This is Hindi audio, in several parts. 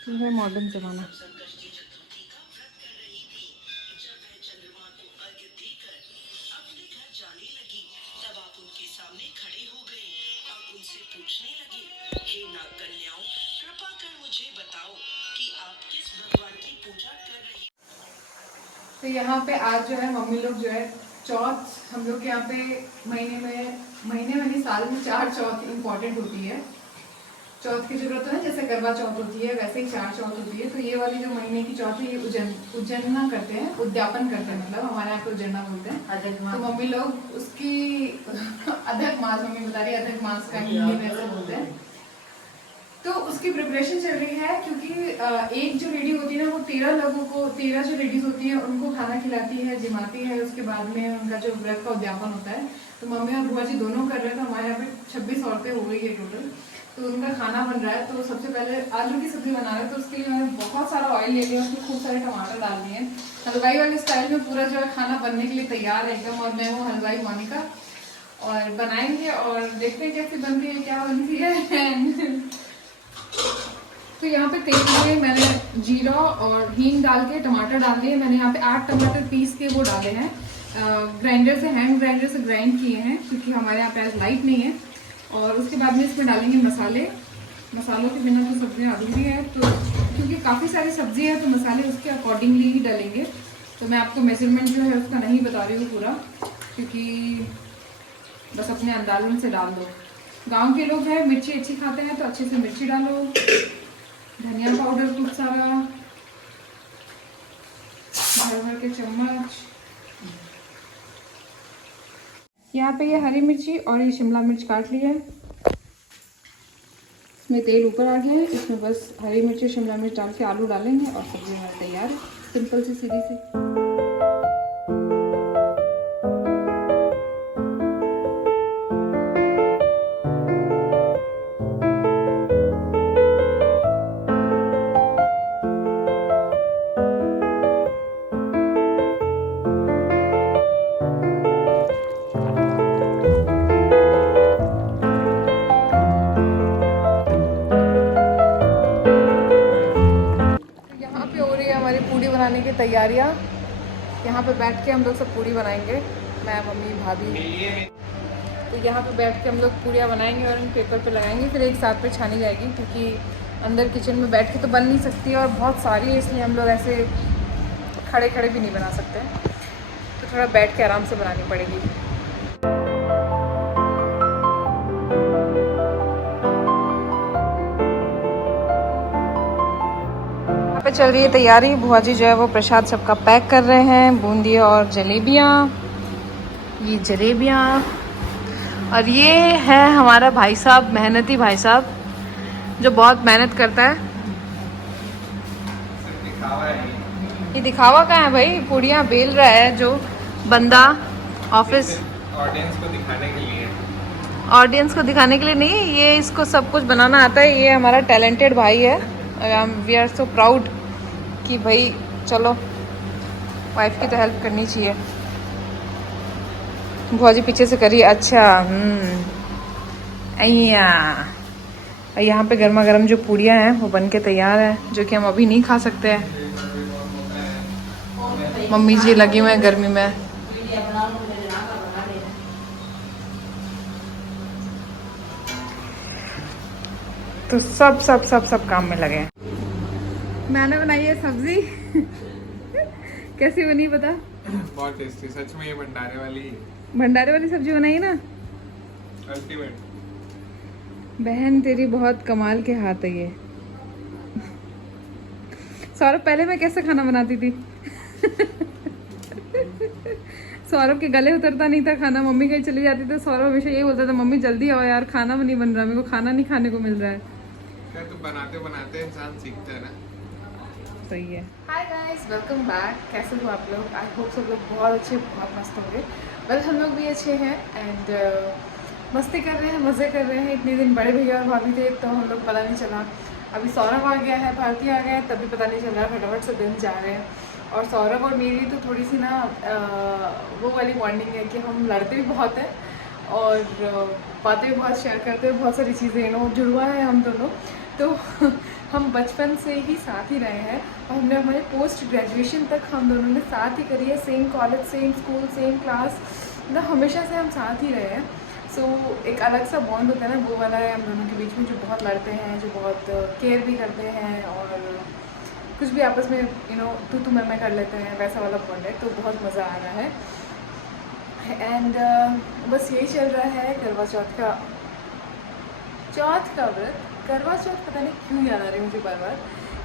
ये है मॉडर्न ज़माना। तो यहाँ पे आज जो है मम्मी लोग जो है चौथ, हम लोग के यहाँ पे महीने में नहीं, साल में 4 चौथ इम्पोर्टेंट होती है। चौथ की जरूरत है ना, जैसे करवा चौथ होती है वैसे ही 4 चौथ होती है। तो ये वाली जो महीने की चौथ है ये उज्जैना करते हैं, उद्यापन करते हैं, मतलब हमारे यहाँ पे उज्जैना बोलते हैं। तो मम्मी लोग उसकी अधिक मास, मम्मी बता रही है अधिक मास का हिंदी में ऐसे बोलते हैं। तो उसकी प्रिपरेशन चल रही है, क्योंकि एक जो लेडी होती है ना वो 13 लोगों को, 13 जो लेडीज होती है उनको खाना खिलाती है, जिमाती है, उसके बाद में उनका जो व्रत का उद्यापन होता है। तो मम्मी और बुआ जी दोनों कर रहे हैं। तो हमारे यहाँ पे 26 औरतें हो गई है टोटल। तो उनका खाना बन रहा है। तो सबसे पहले आलू की सब्जी बना रहे हैं। तो उसके लिए मैंने बहुत सारा ऑयल ले लिया, उसमें खूब सारे टमाटर डाल दिए। हलवाई वाले स्टाइल में पूरा जो है खाना बनने के लिए तैयार है एकदम। और मैं वो हलवाई मोनिका, और बनाएंगे और देखते हैं कैसी बनती है, क्या बनती है। तो यहाँ पे तेल में मैंने जीरा और हींग डाल के टमाटर डाल दिए। मैंने यहाँ पे 8 टमाटर पीस के वो डाले हैं, ग्राइंडर से, हैंड ग्राइंडर से ग्राइंड किए हैं, क्योंकि हमारे यहाँ पे आज लाइट नहीं है। और उसके बाद में इसमें डालेंगे मसाले। मसालों के बिना तो सब्जियाँ अधूरी है, तो क्योंकि काफ़ी सारी सब्जी है तो मसाले उसके अकॉर्डिंगली ही डालेंगे। तो मैं आपको मेजरमेंट जो है उसका नहीं बता रही हूँ पूरा, क्योंकि बस अपने अंदाजन से डाल दो। गांव के लोग हैं, मिर्ची अच्छी खाते हैं तो अच्छे से मिर्ची डालो। धनिया पाउडर खूब सारा, भर भर के चम्मच। यहाँ पे ये हरी मिर्ची और ये शिमला मिर्च काट ली है। इसमें तेल ऊपर आ गया है, इसमें बस हरी मिर्ची शिमला मिर्च डाल के आलू डालेंगे और सब्जी हमारी तैयार है, सिंपल सी सीधी सी। बनाने की तैयारियां, यहाँ पे बैठ के हम लोग सब पूड़ी बनाएंगे, मैं, मम्मी, भाभी। तो यहाँ पे बैठ के हम लोग पूड़ियाँ बनाएंगे और इन पेपर पे लगाएंगे, फिर एक साथ पे छानी जाएगी, क्योंकि अंदर किचन में बैठ के तो बन नहीं सकती और बहुत सारी है, इसलिए हम लोग ऐसे खड़े खड़े भी नहीं बना सकते, तो थोड़ा बैठ के आराम से बनानी पड़ेगी। पे चल रही है तैयारी। बुआ जी जो है वो प्रसाद सबका पैक कर रहे हैं, बूंदी और जलेबियाँ, ये जलेबियाँ। और ये है हमारा भाई साहब, मेहनती भाई साहब, जो बहुत मेहनत करता है। ये दिखावा कहाँ है भाई, पूड़ियाँ बेल रहा है जो बंदा ऑफिस, ऑडियंस को दिखाने के लिए। ऑडियंस को दिखाने के लिए नहीं, ये इसको सब कुछ बनाना आता है। ये हमारा टैलेंटेड भाई है। वी आर सो प्राउड कि भाई चलो वाइफ की तो हेल्प करनी चाहिए। बुआ जी पीछे से करिए, अच्छा। यहाँ पे गर्मा गर्म जो पूड़ियाँ हैं वो बन के तैयार है, जो कि हम अभी नहीं खा सकते हैं। मम्मी जी लगी हुए हैं गर्मी में। तो सब काम में लगे हैं। मैंने बनाई है सब्जी। कैसी बनी बता? बहुत टेस्टी, सच में। ये भंडारे वाली सब्जी बनाई है ना, अल्टीमेट। बहन तेरी बहुत कमाल के हाथ है ये। सौरभ, पहले मैं कैसे खाना बनाती थी? सौरभ के गले उतरता नहीं था खाना, मम्मी कहीं चली जाती थी, सौरभ हमेशा यही बोलता था, मम्मी जल्दी आओ यार, खाना भी नहीं बन रहा, मेरे को खाना नहीं खाने को मिल रहा है। क्या तो बनाते बनाते इंसान सीखता है ना। सही है। Hi guys, welcome back. कैसे हो आप लोग? आई होप सब लोग बहुत अच्छे, बहुत मस्त होंगे। वेल, हम लोग भी अच्छे हैं एंड मस्ती कर रहे हैं, मज़े कर रहे हैं। इतने दिन बड़े भैया और भाभी थे तो हम लोग पता नहीं चला। अभी सौरभ आ गया है, भारती आ गया है, तभी पता नहीं चल रहा, फटाफट से दिन जा रहे हैं। और सौरभ और मेरी तो थोड़ी सी ना वो वाली बॉन्डिंग है कि हम लड़ते भी बहुत हैं और बातें भी बहुत शेयर करते हैं, बहुत सारी चीज़ें, जुड़वा है हम दोनों। तो हम बचपन से ही साथ ही रहे हैं और हमने हमारे पोस्ट ग्रेजुएशन तक हम दोनों ने साथ ही करी है, same college, same school, same class, मतलब हमेशा से हम साथ ही रहे हैं। सो एक अलग सा बॉन्ड होता है ना, वो वाला है हम दोनों के बीच में, जो बहुत लड़ते हैं, जो बहुत केयर भी करते हैं और कुछ भी आपस में तू मैं कर लेते हैं, वैसा वाला बॉन्ड है। तो बहुत मज़ा आ रहा है एंड बस यही चल रहा है। करवा चौथ का व्रत, करवा चौथ पता नहीं क्यों याद आ रही है मुझे बार बार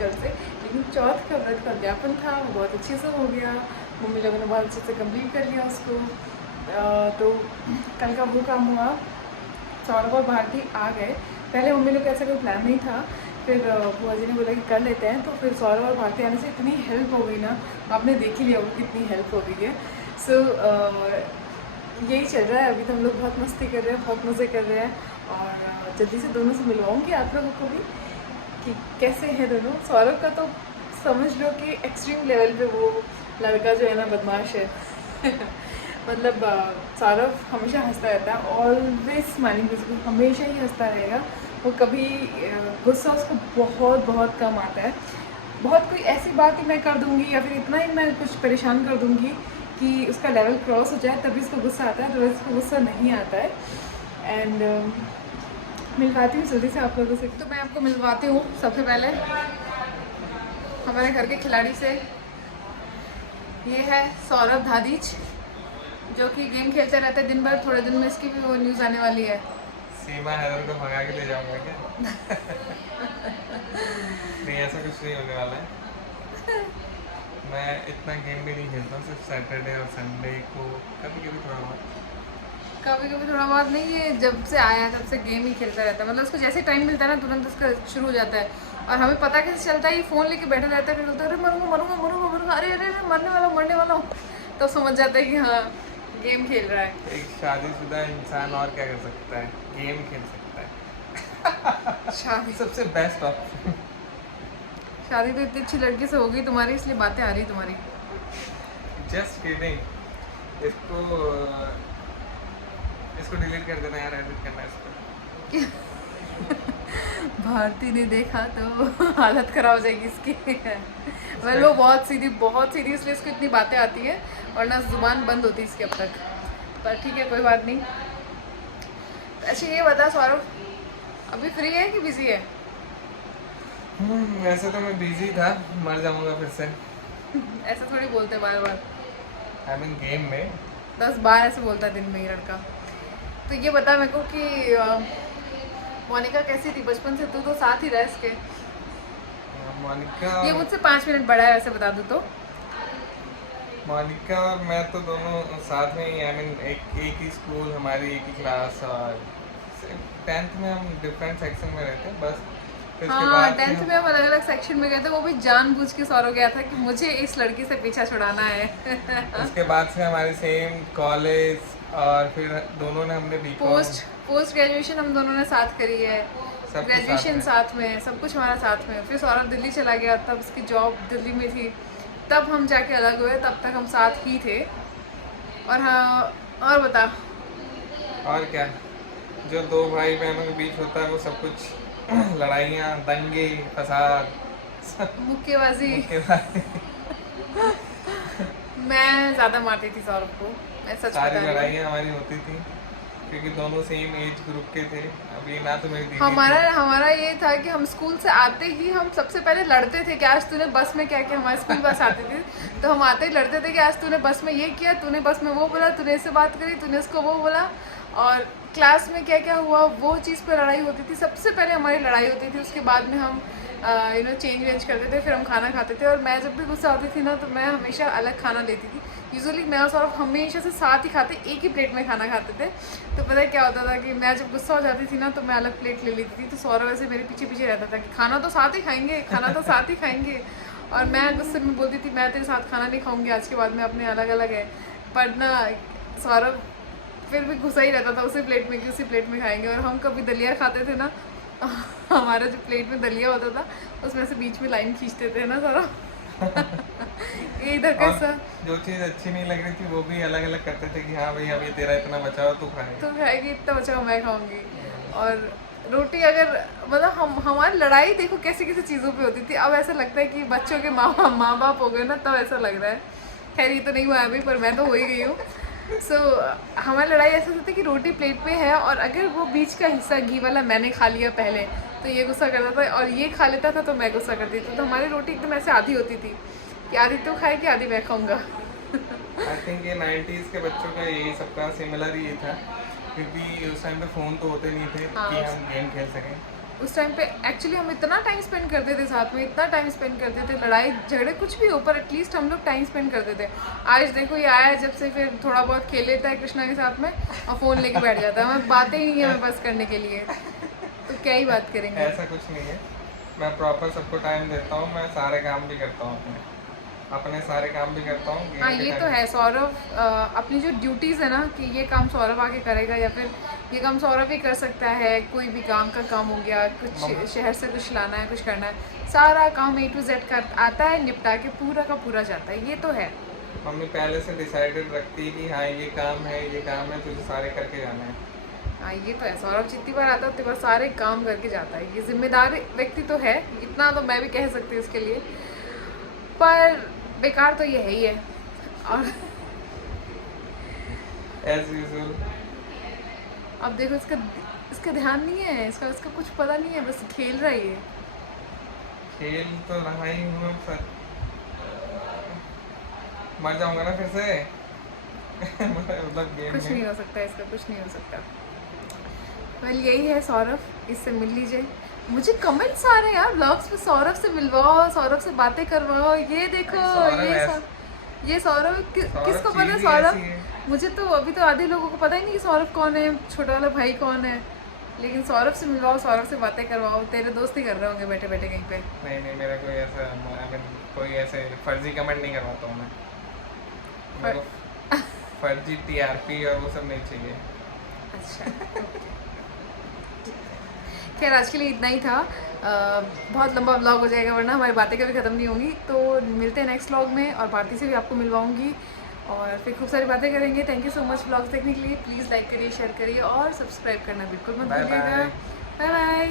कल से, लेकिन चौथ का व्रत का ज्ञापन था, वो बहुत अच्छे से हो गया। मम्मी लोगों ने बहुत अच्छे से कंप्लीट कर लिया उसको। तो कल का वो काम हुआ। सौरभ और भारती आ गए। पहले मम्मी लोग का ऐसा कोई प्लान नहीं था, फिर बुआ जी ने बोला कि कर लेते हैं, तो फिर सौरभ और भारती आने से इतनी हेल्प हो गई ना, आपने देख ही लिया होगा कितनी हेल्प हो गई है। सो यही चल रहा है अभी। तो हम लोग बहुत मस्ती कर रहे हैं, बहुत मज़े कर रहे हैं और जल्दी से दोनों से मिलवाऊंगी आप लोगों को भी कि कैसे हैं दोनों। सौरभ का तो समझ लो कि एक्सट्रीम लेवल पे वो लड़का जो है ना बदमाश है मतलब सौरभ हमेशा हंसता रहता है, ऑलवेज स्माइलिंग, हमेशा ही हंसता रहेगा। वो कभी गुस्सा उसको बहुत बहुत कम आता है। बहुत कोई ऐसी बात ही मैं कर दूंगी या फिर इतना ही मैं कुछ परेशान कर दूंगी कि उसका लेवल क्रॉस हो जाए तभी उसको गुस्सा आता है, तो वैसे उसको गुस्सा नहीं आता है। एंड मिलवाती हूँ जल्दी से आप लोगों से। तो मैं आपको मिलवाती हूँ सबसे पहले हमारे घर के खिलाड़ी से। ये है सौरभ धादीच, जो कि गेम खेलते रहते हैं दिन भर। थोड़े दिन में इसकी भी वो न्यूज़ आने वाली है। सीमा हैदर को भगा के ले जाऊंगा क्या? नहीं, ऐसा कुछ नहीं होने वाला है। मैं इतना गेम भी नहीं खेलता हूँ, सिर्फ सैटरडे और संडे को कभी कभी थोड़ा बहुत नहीं। ये जब से आया है तब से गेम ही खेलता रहता है। मतलब उसको जैसे टाइम मिलता है ना तुरंत उसका शुरू हो जाता है। और हमें पता कैसे चलता है, ये फ़ोन लेके बैठा रहता है, फिर बोलता है अरे मरूंगा, अरे मरने वाला हूँ। तो समझ जाता है कि हाँ गेम खेल रहा है। एक शादीशुदा इंसान और क्या कर सकता है? गेम खेल सकता है। शादी सबसे बेस्ट ऑप्शन। शादी तो इतनी अच्छी लड़की से हो गई तुम्हारी, इसलिए बातें आ रही तुम्हारी। Just kidding. इसको डिलीट कर देना यार, एडिट करना इसको। भारती ने देखा तो हालत खराब हो जाएगी इसकी। वेल वो बहुत सीधी इसलिए इसको इतनी बातें आती है, और ना जुबान बंद होती इसकी अब तक। पर ठीक है, कोई बात नहीं। अच्छा ये बता सौरभ, अभी फ्री है कि बिजी है? वैसे तो मैं बिजी था, मर जाऊंगा फिर से। ऐसा थोड़ी बोलते बार बार। आई मीन गेम में 10 बार ऐसे बोलता है दिन में ये लड़का। तो ये बता मेरे को कि मोनिका कैसी थी बचपन से? तू तो साथ ही रह इसके। मोनिका, ये मुझसे 5 मिनट बड़ा है वैसे, बता दूँ तो। मोनिका और मैं तो दोनों साथ में ही, आई मीन एक ही स्कूल, हमारी एक ही क्लास, और 10th में हम डिफरेंट सेक्शन में रहते हैं बस। हाँ 10th में हम अलग अलग सेक्शन में गए थे, वो भी जानबूझ के सौरव गया था कि मुझे इस लड़की से पीछा छुड़ाना है। उसके बाद से हमारे सेम कॉलेज, और फिर दोनों ने हमने पोस्ट ग्रेजुएशन हम दोनों ने साथ करी है, ग्रेजुएशन साथ में, सब कुछ हमारा साथ में। फिर सौरभ दिल्ली चला गया, तब उसकी जॉब दिल्ली में थी, तब हम जाके अलग हुए, तब तक हम साथ ही थे। और हाँ, और बता। और क्या, जो दो भाई बहनों के बीच होता है वो सब कुछ लड़ाइयाँ, दंगे, फसाद, मुक्केबाजी। मैं ज़्यादा मारती थी सौरभ को, मैं सच बता रही हूँ। सारी लड़ाइयाँ हमारी होती थी क्योंकि दोनों सेम एज ग्रुप के थे। अभी ना तो मेरी दीदी हमारा ये था कि हम स्कूल से आते ही हम सबसे पहले लड़ते थे कि आज तूने बस में क्या किया। हमारे स्कूल बस आती थी तो हम आते ही लड़ते थे कि आज तूने बस में ये किया, तूने बस में वो बोला, तूने इससे बात करी, तूने इसको वो बोला। और क्लास में क्या क्या हुआ वो चीज़ पर लड़ाई होती थी। सबसे पहले हमारी लड़ाई होती थी, उसके बाद में हम चेंज वेंज करते थे, फिर हम खाना खाते थे। और मैं जब भी गुस्सा होती थी ना तो मैं हमेशा अलग खाना लेती थी। यूजुअली मैं और सौरभ हमेशा से साथ ही खाते, एक ही प्लेट में खाना खाते थे। तो पता है क्या होता था कि मैं जब गुस्सा हो जाती थी ना तो मैं अलग प्लेट ले लेती थी। तो सौरभ ऐसे मेरे पीछे पीछे रहता था कि खाना तो साथ ही खाएंगे, खाना तो साथ ही खाएंगे। और मैं गुस्से में बोलती थी मैं तेरे साथ खाना नहीं खाऊंगी आज के बाद में, अपने अलग अलग है। पर ना सौरभ फिर भी घुसा ही रहता था उसी प्लेट में कि उसी प्लेट में खाएंगे। और हम कभी दलिया खाते थे ना, हमारा जो प्लेट में दलिया होता था उसमें से बीच में लाइन खींचते थे ना सौरभ। ये इधर कैसा, जो चीज़ अच्छी नहीं लग रही थी वो भी अलग अलग करते थे कि हाँ भाई अब ये तेरा इतना बचा हो तू खाएगी, तो खाएगी, इतना बचा मैं खाऊंगी। और रोटी अगर मतलब हमारी लड़ाई देखो कैसी कैसी चीज़ों पे होती थी, अब ऐसा लगता है कि बच्चों के माँ बाप हो गए ना, तब ऐसा लग रहा है। खैर ये तो नहीं हुआ है अभी, पर मैं तो हो ही गई हूँ। हमारी लड़ाई ऐसा होती थी कि रोटी प्लेट पे है और अगर वो बीच का हिस्सा घी वाला मैंने खा लिया पहले, तो ये गुस्सा करता था, और ये खा लेता था तो मैं गुस्सा करती थी। तो हमारी रोटी एकदम ऐसे आधी होती थी कि आधी तो खाएगी आधी मैं खाऊंगा। आई थिंक ये 90s के बच्चों का यही सबका सिमिलर ही था, क्योंकि उस टाइम पे फ़ोन तो होते नहीं थे हाँ, कि हम गेम खेल सकें। उस टाइम पे एक्चुअली हम इतना टाइम स्पेंड करते थे साथ में, इतना टाइम स्पेंड करते थे, लड़ाई झगड़े कुछ भी हो पर एटलीस्ट हम लोग टाइम स्पेंड करते थे। आज देखो ये आया जब से, फिर थोड़ा बहुत खेल लेता है कृष्णा के साथ में और फ़ोन लेके बैठ जाता है। हमें बातें ही नहीं है हमें बस करने के लिए, तो क्या ही बात करेंगे। ऐसा कुछ नहीं है, मैं प्रॉपर सबको टाइम देता हूँ, मैं सारे काम भी करता हूँ, अपने सारे काम भी करता हूँ। हाँ ये तो है, सौरभ अपनी जो ड्यूटीज़ है ना कि ये काम सौरभ आके करेगा या फिर ये काम सौरभ ही कर सकता है। कोई भी काम का काम हो गया, कुछ शहर से कुछ लाना है, कुछ करना है, सारा काम A to Z कर आता है, निपटा के पूरा का पूरा जाता है, ये तो है। मम्मी पहले से डिसाइडेड रखती है कि हाँ ये काम है तुझे सारे करके जाना है। हाँ ये तो है, सौरभ जितनी बार आता है उतनी बार सारे काम करके जाता है। ये जिम्मेदार व्यक्ति तो है, इतना तो मैं भी कह सकती हूँ इसके लिए, पर बेकार तो ये है ही है। और एज यूजुअल अब देखो इसका ध्यान नहीं है, इसका कुछ पता नहीं है, बस खेल रहा ही है। खेल तो रहा ही हूँ सर, मर जाऊंगा ना फिर से। मतलब गेम कुछ में नहीं हो सकता इसका, कुछ नहीं हो सकता। वेल यही है सौरभ, इससे मिल लीजिए। मुझे कमेंट्स आ रहे हैं यार ब्लॉग्स पे, सौरभ से मिलवाओ, सौरभ से बातें करवाओ। ये देखो ये सौरभ किसको पता है सौरभ? मुझे तो अभी तो आधे लोगों को पता ही नहीं कि सौरभ कौन है, छोटा वाला भाई कौन है। लेकिन सौरभ से मिलवाओ, सौरभ से बातें करवाओ। तेरे दोस्त ही कर रहे होंगे बैठे बैठे कहीं पे। नहीं मेरा कोई ऐसा कोई ऐसे फर्जी कमेंट नहीं करवाता हूँ मैं, मेरे को फर्जी TRP और वो सब नहीं चाहिए। अच्छा खैर आज के लिए इतना ही था। बहुत लंबा व्लॉग हो जाएगा वरना हमारी बातें कभी ख़त्म नहीं होंगी। तो मिलते हैं नेक्स्ट व्लॉग में, और भारती से भी आपको मिलवाऊंगी और फिर खूब सारी बातें करेंगे। Thank you so much vlogs देखने के लिए। प्लीज़ लाइक करिए, शेयर करिए और सब्सक्राइब करना बिल्कुल मत भूलिएगा। Bye bye.